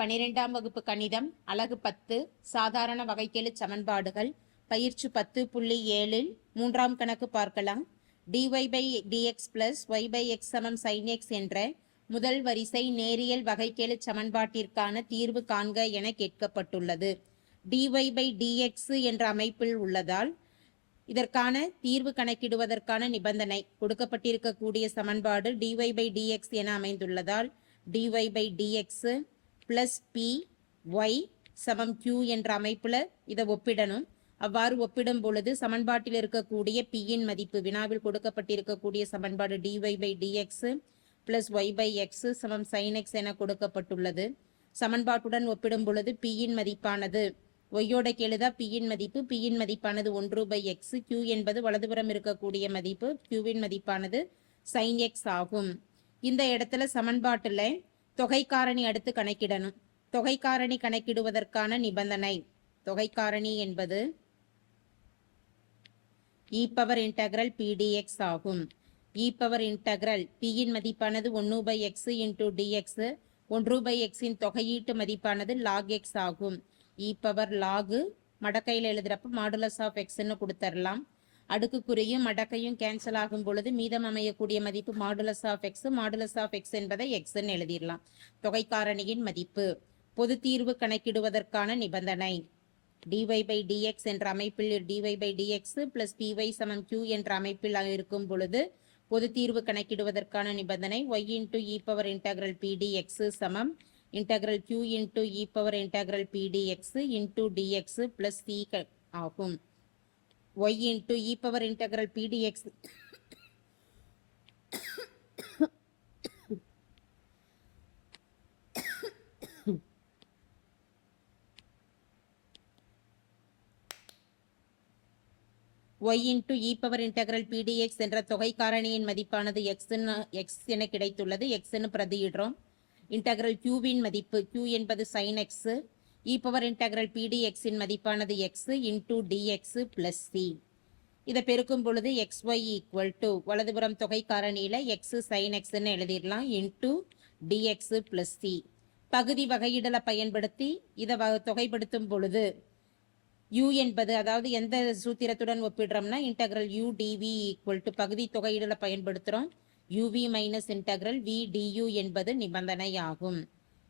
12ஆம் வகுப்பு கணிதம் அலகு 10 சாதாரண வகைக்கெழு சமன்பாடுகள் பயிற்சி 10.7 மூன்றாம் கணக்கு பார்க்கலாம். dy by dx plus y by x சமம் sin x என்ற முதல் வரிசை நேரியல் வகைக்கெழு சமன்பாட்டிற்கான தீர்வு காண்க என கேட்கப்பட்டுள்ளது. dy by dx என்ற அமைப்பில் உள்ளதால் இதற்கான தீர்வு கணக்கிடுவதற்கான நிபந்தனை கொடுக்கப்பட்டிருக்கக்கூடிய சமன்பாடு dy by dx என அமைந்துள்ளதால் dy by dx plus p y சமம் q என்ற அமைப்பில் இதை ஒப்பிடணும். அவ்வாறு ஒப்பிடும் பொழுது சமன்பாட்டில் இருக்கக்கூடிய p இன் மதிப்பு வினாவில் கொடுக்கப்பட்டிருக்கக்கூடிய சமன்பாடு dy by dx plus y by x சமம் sin x என கொடுக்கப்பட்டுள்ளது. சமன்பாட்டுடன் ஒப்பிடும் பொழுது p இன் மதிப்பானது ஒய்யோட கெழுதா p இன் மதிப்பு, p இன் மதிப்பானது 1/x, q என்பது வலதுபுறம் இருக்கக்கூடிய மதிப்பு, q இன் மதிப்பானது sin x ஆகும். இந்த இடத்துல சமன்பாட்டில் தொகை காரணி அடுத்து கணக்கிடணும். தொகை காரணி கணக்கிடுவதற்கான நிபந்தனை தொகை காரணி என்பது e பவர் இன்டகிரல் pdx ஆகும். e பவர் இன்டகிரல் p இன் மதிப்பானது 1/x into dx, 1/x இன் தொகையீட்டு மதிப்பானது log x ஆகும். e பவர் log மடக்கையில் எழுதுறப்ப மாடுலஸ் ஆஃப் எக்ஸ்ன்னு கொடுத்துடலாம். அடுக்குக்குறியும் மடக்கையும் கேன்சல் ஆகும் பொழுது மீதம் அமையக்கூடிய மதிப்பு modulus of x, modulus of x என்பதை எக்ஸ்ன்னு எழுதிடலாம். தொகை காரணியின் மதிப்பு பொது தீர்வு கணக்கிடுவதற்கான நிபந்தனை dy by dx என்ற அமைப்பில் dy by dx plus py சமம் q என்ற அமைப்பில் இருக்கும் பொழுது பொது தீர்வு கணக்கிடுவதற்கான நிபந்தனை y into e power integral pdx சமம் integral q into e power integral pdx into dx plus c ஆகும். y into e power integral pdx y into e power integral pdx என்ற தொகை காரணியின் மதிப்பானது x என கிடைத்துள்ளது. x என பிரதியிடுறோம். Integral q win மதிப்பு q என்பது sin x, e power integral pdx இன் மதிப்பானது x into dx plus c. இதை பெருக்கும் பொழுது xy equal to வலதுபுறம் தொகை காரணியில் x sin x ன்னு எழுதிடலாம் into dx plus c. பகுதி வகையிடலை பயன்படுத்தி இதை தொகைப்படுத்தும் பொழுது u என்பது அதாவது எந்த சூத்திரத்துடன் ஒப்பிடுறோம்னா integral u dv equal to பகுதி தொகையிடலை பயன்படுத்துகிறோம். uv minus integral v du என்பது நிபந்தனை ஆகும்.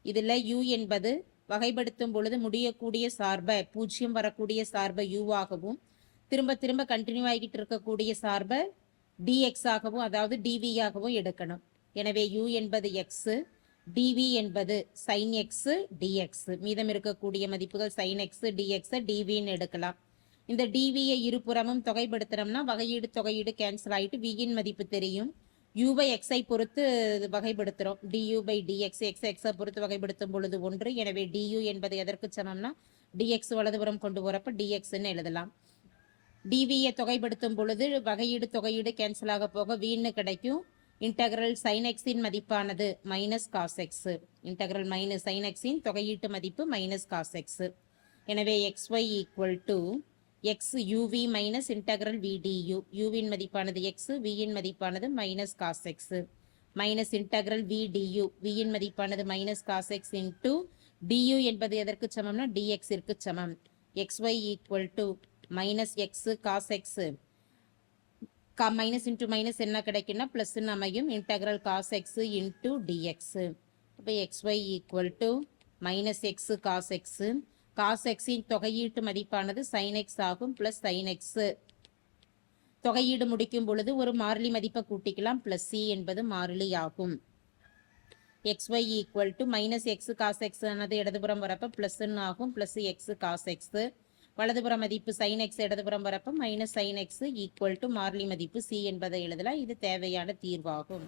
இதில் u என்பது வகைப்படுத்தும் பொழுது முடியக்கூடிய சார்பை 0 வரக்கூடிய சார்பை u ஆகவும் திரும்ப திரும்ப கண்டினியூ ஆகிட்டு இருக்கக்கூடிய சார்பை dx ஆகவும் அதாவது dv ஆகவும் எடுக்கணும். எனவே u என்பது x, dv என்பது sin x dx, மீதம் இருக்கக்கூடிய மதிப்புகள் sin x dx dvன்னு எடுக்கலாம். இந்த dvயை இருபுறமும் தொகைப்படுத்துறோம்னா வகையீடு தொகையீடு கேன்சல் ஆகிட்டு v இன் மதிப்பு தெரியும். uவை xஐ பொறுத்து வகைப்படுத்துகிறோம். du by dx xஐ பொறுத்து வகைப்படுத்தும் பொழுது 1. எனவே du என்பது எதற்கு சமம்னா dx வலதுபுறம் கொண்டு போகிறப்ப dxன்னு எழுதலாம். dvயை தொகைப்படுத்தும் பொழுது வகையீடு தொகையீடு கேன்சல் ஆக போக vன்னு கிடைக்கும். இன்டகிரல் sin x இன் மதிப்பானது minus cos x, integral minus sin x இன் தொகையீட்டு மதிப்பு மைனஸ் காஸ் எக்ஸ். எனவே xy equal to x uv minus integral v du, uவின் மதிப்பானது எக்ஸ், வியின் மதிப்பானது minus cos x minus integral v du, வியின் மதிப்பானது minus cos x into du என்பது எதற்கு சமம்னா dxற்கு சமம். xy equal to minus x cos x minus into minus என்ன கிடைக்குன்னா ப்ளஸ்ன்னு அமையும். Integral cos x into dx. இப்போ xy equal to minus x cos x, cos எக்ஸின் தொகையீட்டு மதிப்பானது sin x ஆகும் ப்ளஸ் sin x. தொகையீடு முடிக்கும் பொழுது ஒரு மாறிலி மதிப்பை கூட்டிக்கலாம், ப்ளஸ் c என்பது மாறிலி ஆகும். xy equal to minus x cos x ஆனது இடதுபுறம் வரப்போ ப்ளஸ்ன்னு ஆகும், ப்ளஸ் எக்ஸ் காஸ் எக்ஸ். வலதுபுற மதிப்பு sin x இடதுபுறம் வரப்போ minus sin x equal to மாறிலி மதிப்பு c என்பதை எழுதலாம். இது தேவையான தீர்வாகும்.